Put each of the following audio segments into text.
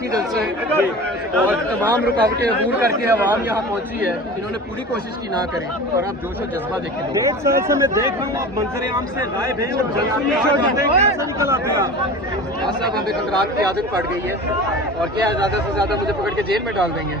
ही जलसा है और तमाम रुकावटें अबूर करके आवाम यहाँ पहुँची है। इन्होंने पूरी कोशिश की ना करें और आप जोश और जज्बा देखें। 1.5 साल से मैं देख रहा हूँ आप मंजर आम से गायब हैं और जलसों में आ जाते हैं, कैसे निकल आते हैं आप? साहब हमें कंदरात की आदत पड़ गई है और क्या ज़्यादा से ज़्यादा मुझे पकड़ के जेल में डाल देंगे।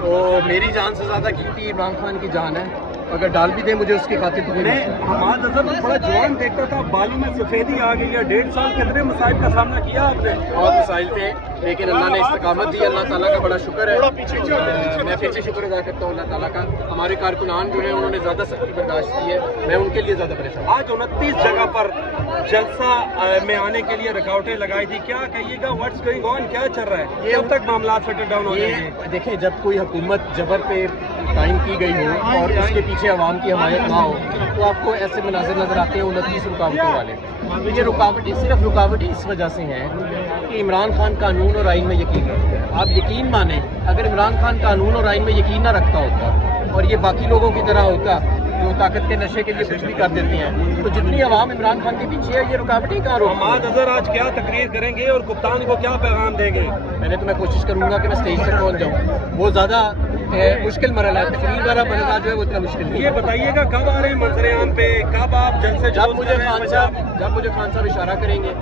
तो मेरी जान से ज़्यादा कीमती इमरान खान की जान है, अगर डाल भी दे मुझे उसकी खातिर तो मैं हमाद अजहर बड़ा जवान देखता था, बालों में सफ़ेदी आ गई है। 1.5 साल कितने मसाइब का सामना किया आपने? बहुत मसाइल थे लेकिन अल्लाह ने इस्तकामत दी। अल्लाह ताला का बड़ा शुक्र है। मैं फिर से शुक्र अदा करता हूँ अल्लाह ताला का। हमारे कारकुनान जो है उन्होंने ज़्यादा सख्ती बर्दाश्त की है, मैं उनके लिए ज़्यादा परेशान। आज 29 जगह पर जलसा में आने के लिए रुकावटें लगाई थी, क्या कहिएगा? व्हाट्स गोइंग ऑन, क्या चल रहा है? ये अब तक मामला सेटल डाउन हो जाएंगे? देखें, जब कोई हुकूमत जबर पे कायम की गई हो और उसके पीछे अवाम की हमायत ना हो तो आपको ऐसे मनाजिर नजर आते हैं 29 रुकावटों वाले। ये रुकावटें सिर्फ रुकावटें इस वजह से हैं कि इमरान खान कानून और आइन में यकीन रखते हैं। आप यकीन माने, अगर इमरान खान कानून और आइन में यकीन ना रखता होता और ये बाकी लोगों की तरह होता जो ताकत के नशे के लिए कुछ भी कर देते हैं, तो जितनी आवाम इमरान खान के पीछे है ये रुकावटें कहाँ रोक? हमाद अजहर आज क्या तकरीर करेंगे और कप्तान को क्या पैगाम देंगे? मैंने तो मैं कोशिश करूंगा कि मैं स्टेज तक पहुंच जाऊँ। वो ज़्यादा मुश्किल मरला है, तकरीर वाला मरला जो है वो इतना मुश्किल नहीं। ये बताइएगा कब आ रहे हैं मंजर आम पे, कब आप जल्द से जब मुझे खान साहब इशारा करेंगे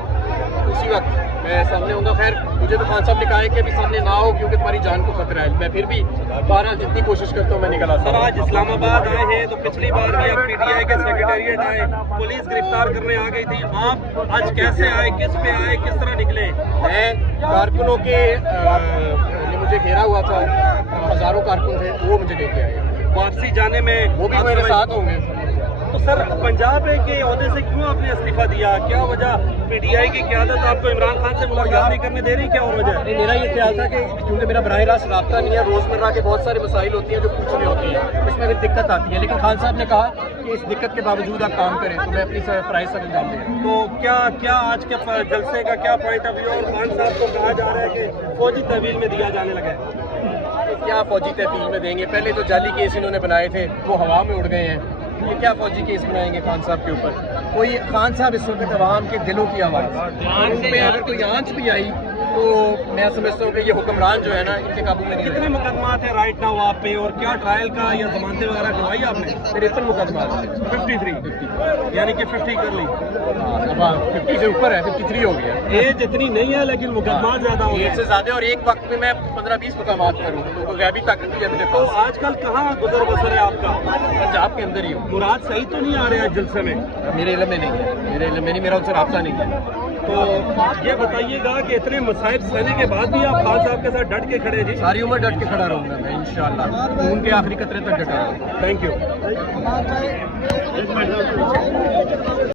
उसी वक्त मैं सामने होऊंगा। खैर मुझे तो खान साहब ने कहा है कि अभी सामने ना हो क्योंकि तुम्हारी जान को खतरा है। मैं फिर भी 12 जितनी कोशिश करता हूँ मैं निकल आता सर, हूँ। आज इस्लामाबाद आए हैं तो पिछली बार भी आप पीटीआई के सेक्रेटेरिएट आए, पुलिस गिरफ्तार करने आ गई थी। आप आज कैसे आए, किस पे आए, किस तरह निकले? मैं कारकुनों के मुझे घेरा हुआ था, हज़ारों कारकुन थे, वो मुझे लेके आए। वापसी जाने में वो भी मेरे साथ होंगे। तो सर, पंजाब के ओहदे से क्यों आपने इस्तीफा दिया? क्या वजह? पीटीआई की क़यादत आपको इमरान खान से मुलाकात नहीं करने दे रही, क्या वजह? मेरा ये ख्याल था कि क्योंकि मेरा बराह रास्त रब्ता नहीं है, रोज़मर्रा के बहुत सारे मसाइल होती हैं जो पूछने होती हैं, उसमें फिर दिक्कत आती है। लेकिन खान साहब ने कहा कि इस दिक्कत के बावजूद आप काम करें, तो मैं अपनी फ़राइज़ सर अंजाम दूँ। तो क्या आज के जलसे का क्या पॉइंट ऑफ व्यू? और खान साहब को कहा जा रहा है कि फौजी तहवील में दिया जाने लगा है। क्या फौजी तहवील में देंगे? पहले तो जाली केस इन्होंने बनाए थे, वो हवा में उड़ गए हैं। ये क्या फौजी केस बनाएंगे खान साहब के ऊपर? कोई खान साहब इस वक्त अवाम के दिलों की आवाज़, उन पे अगर कोई आंच भी आई तो मैं समझता हूँ कि ये हुक्मरान जो है ना इनके काबू में नहीं। कितने मुकदमात हैं राइट नाउ आप पे, और क्या ट्रायल का या जमानतें वगैरह करवाई आपने? 53 मुकदमात है। 53 यानी कि 50 कर ली। अब 50 से ऊपर है, 53 हो गया। एज इतनी नहीं है लेकिन मुकदमात ज्यादा हो गए। से ज़्यादा, और एक वक्त में मैं 15-20 मुकामात करूँ तो गैबी ताकत भी है मेरे तो पास। आजकल कहाँ गुजर बसर है आपका? पंजाब के अंदर ही हूँ। मुराद सही तो नहीं आ रहा है जलसे में? मेरे इल्म में नहीं है, मेरे इल्म में नहीं, मेरा उनसे रब्ता नहीं है। तो ये बताइएगा कि इतने मसाइब सहने के बाद भी आप खान साहब के साथ डट के खड़े जी? सारी उम्र डट के खड़ा रहूँगा मैं इंशाअल्लाह, खून के आखिरी कतरे तक डटा रहूँगा। Thank you.